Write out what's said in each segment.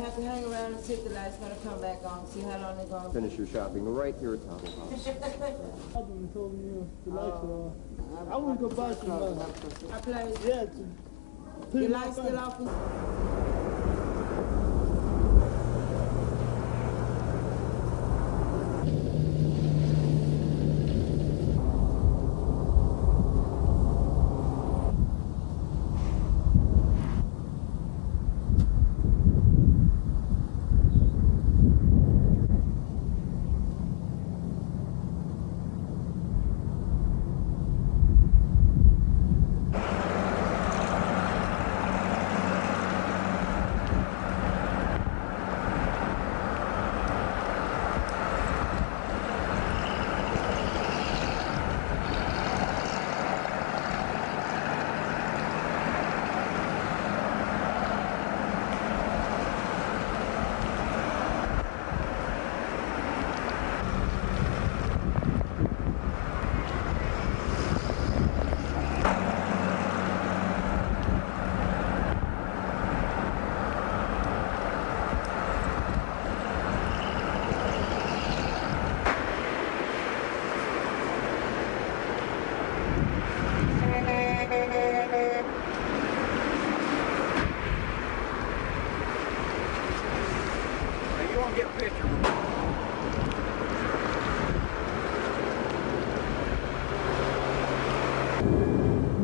have to hang around and see if the light's going to come back on, see how long they're going to Finish your shopping right here at Taco House. Told me the lights are off. I want to go buy some. I play. Yeah. The light's still off.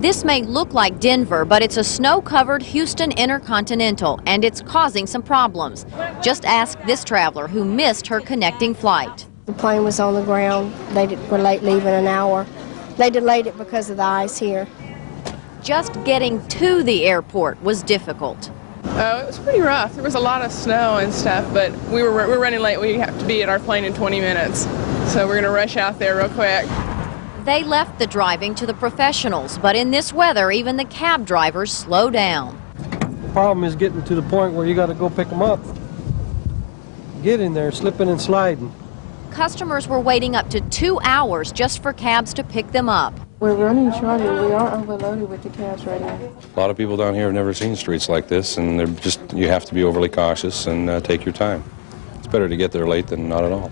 This may look like Denver, but it's a snow-covered Houston Intercontinental, and it's causing some problems. Just ask this traveler who missed her connecting flight. The plane was on the ground. They were late leaving an hour. They delayed it because of the ice here. Just getting to the airport was difficult. It was pretty rough. There was a lot of snow and stuff, but we're running late. We have to be at our plane in 20 minutes, so we're going to rush out there real quick. They left the driving to the professionals, but in this weather, even the cab drivers slow down. The problem is getting to the point where you got to go pick them up. Get in there, slipping and sliding. Customers were waiting up to 2 hours just for cabs to pick them up. We're running short and we are overloaded with the cabs right now. A lot of people down here have never seen streets like this, and you have to be overly cautious and take your time. It's better to get there late than not at all.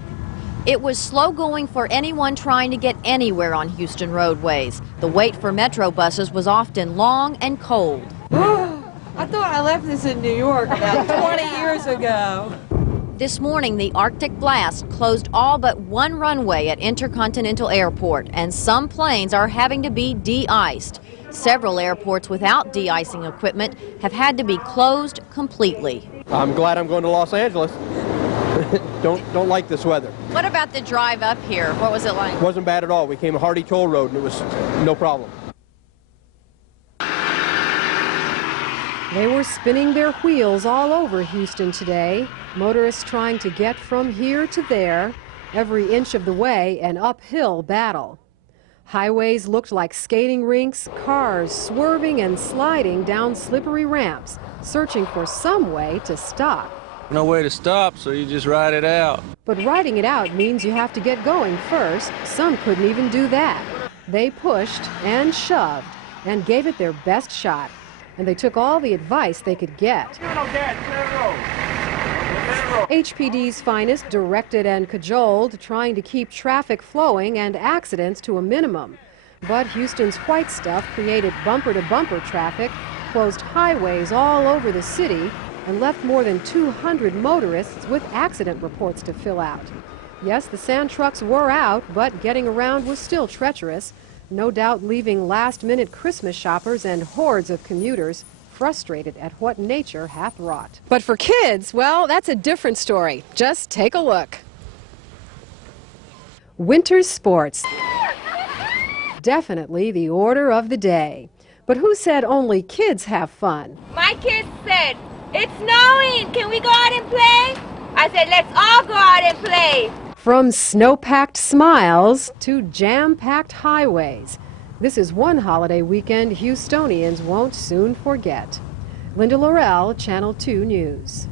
It was slow going for anyone trying to get anywhere on Houston roadways. The wait for metro buses was often long and cold. I thought I left this in New York about 20 years ago. This morning, the Arctic blast closed all but one runway at Intercontinental Airport, and some planes are having to be de-iced. Several airports without de-icing equipment have had to be closed completely. I'm glad I'm going to Los Angeles. Don't like this weather. What about the drive up here? What was it like? It wasn't bad at all. We came Hardy Toll Road and it was no problem. They were spinning their wheels all over Houston today. Motorists trying to get from here to there, every inch of the way an uphill battle. Highways looked like skating rinks, cars swerving and sliding down slippery ramps, searching for some way to stop. No way to stop, so you just ride it out. But riding it out means you have to get going first. Some couldn't even do that. They pushed and shoved and gave it their best shot. And they took all the advice they could get. HPD's finest directed and cajoled, trying to keep traffic flowing and accidents to a minimum. But Houston's white stuff created bumper-to-bumper traffic, closed highways all over the city, and left more than 200 motorists with accident reports to fill out. Yes, the sand trucks were out, but getting around was still treacherous, no doubt leaving last-minute Christmas shoppers and hordes of commuters frustrated at what nature hath wrought. But for kids, well, that's a different story. Just take a look. Winter sports. Definitely the order of the day. But who said only kids have fun? My kids said, "It's snowing, can we go out and play?" I said, "Let's all go out and play." From snow-packed smiles to jam-packed highways. This is one holiday weekend Houstonians won't soon forget. Linda Laurel, Channel 2 News.